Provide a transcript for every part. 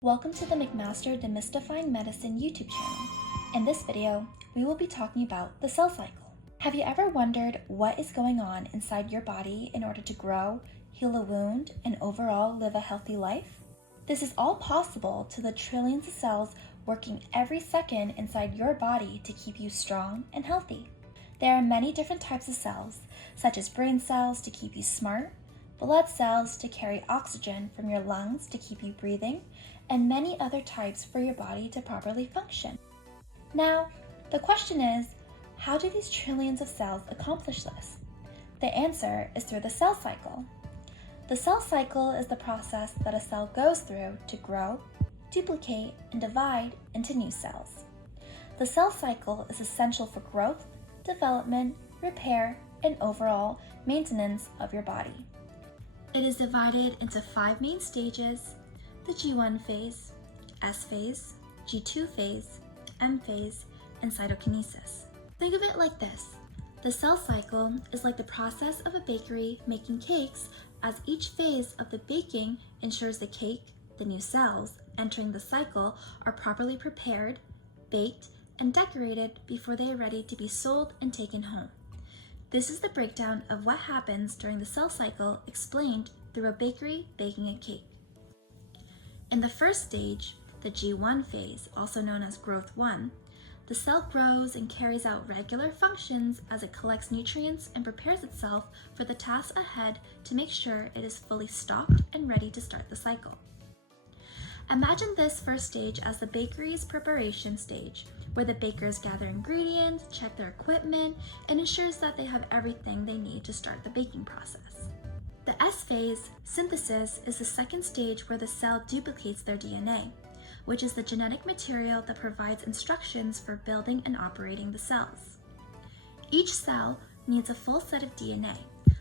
Welcome to the McMaster Demystifying Medicine YouTube channel. In this video, we will be talking about the cell cycle. Have you ever wondered what is going on inside your body in order to grow, heal a wound, and overall live a healthy life? This is all possible to the trillions of cells working every second inside your body to keep you strong and healthy. There are many different types of cells, such as brain cells to keep you smart, blood cells to carry oxygen from your lungs to keep you breathing, and many other types for your body to properly function. Now, the question is, how do these trillions of cells accomplish this? The answer is through the cell cycle. The cell cycle is the process that a cell goes through to grow, duplicate, and divide into new cells. The cell cycle is essential for growth, development, repair, and overall maintenance of your body. It is divided into 5 main stages: the G1 phase, S phase, G2 phase, M phase, and cytokinesis. Think of it like this. The cell cycle is like the process of a bakery making cakes, as each phase of the baking ensures the cake, the new cells entering the cycle, are properly prepared, baked, and decorated before they are ready to be sold and taken home. This is the breakdown of what happens during the cell cycle explained through a bakery baking a cake. In the first stage, the G1 phase, also known as growth 1, the cell grows and carries out regular functions as it collects nutrients and prepares itself for the tasks ahead to make sure it is fully stocked and ready to start the cycle. Imagine this first stage as the bakery's preparation stage, where the bakers gather ingredients, check their equipment, and ensures that they have everything they need to start the baking process. The S phase, synthesis, is the second stage where the cell duplicates their DNA, which is the genetic material that provides instructions for building and operating the cells. Each cell needs a full set of DNA,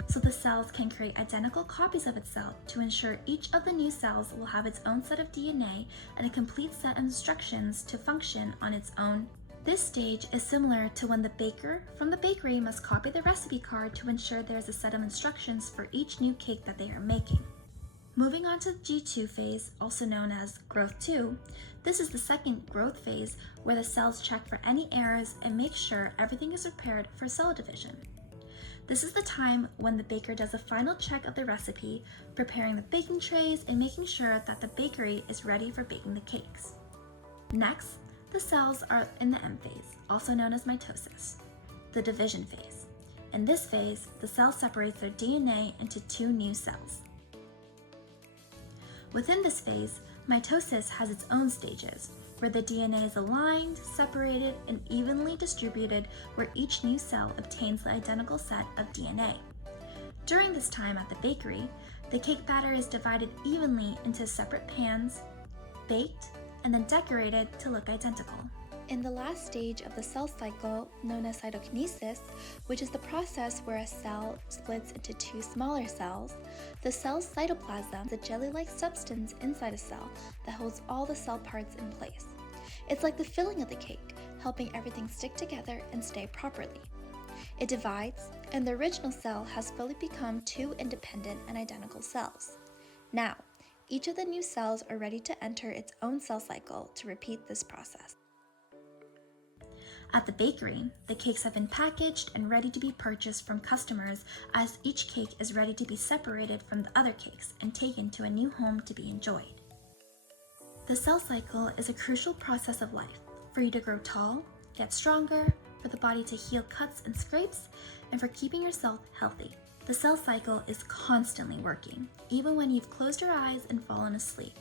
so the cells can create identical copies of itself to ensure each of the new cells will have its own set of DNA and a complete set of instructions to function on its own. This stage is similar to when the baker from the bakery must copy the recipe card to ensure there is a set of instructions for each new cake that they are making. Moving on to the G2 phase, also known as growth 2, this is the second growth phase where the cells check for any errors and make sure everything is prepared for cell division. This is the time when the baker does a final check of the recipe, preparing the baking trays and making sure that the bakery is ready for baking the cakes. Next, the cells are in the M phase, also known as mitosis, the division phase. In this phase, the cell separates their DNA into 2 new cells. Within this phase, mitosis has its own stages, where the DNA is aligned, separated, and evenly distributed, where each new cell obtains the identical set of DNA. During this time at the bakery, the cake batter is divided evenly into separate pans, baked, and then decorated to look identical. In the last stage of the cell cycle, known as cytokinesis, which is the process where a cell splits into 2 smaller cells, the cell's cytoplasm is a jelly-like substance inside a cell that holds all the cell parts in place. It's like the filling of the cake, helping everything stick together and stay properly. It divides, and the original cell has fully become 2 independent and identical cells. Now, each of the new cells are ready to enter its own cell cycle to repeat this process. At the bakery, the cakes have been packaged and ready to be purchased from customers, as each cake is ready to be separated from the other cakes and taken to a new home to be enjoyed. The cell cycle is a crucial process of life, for you to grow tall, get stronger, for the body to heal cuts and scrapes, and for keeping yourself healthy. The cell cycle is constantly working, even when you've closed your eyes and fallen asleep,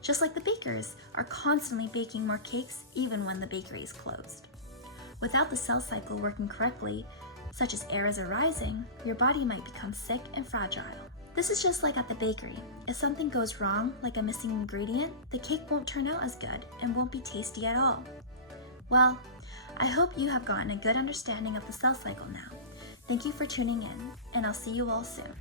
just like the bakers are constantly baking more cakes even when the bakery is closed. Without the cell cycle working correctly, such as errors arising, your body might become sick and fragile. This is just like at the bakery. If something goes wrong, like a missing ingredient, the cake won't turn out as good and won't be tasty at all. Well, I hope you have gotten a good understanding of the cell cycle now. Thank you for tuning in, and I'll see you all soon.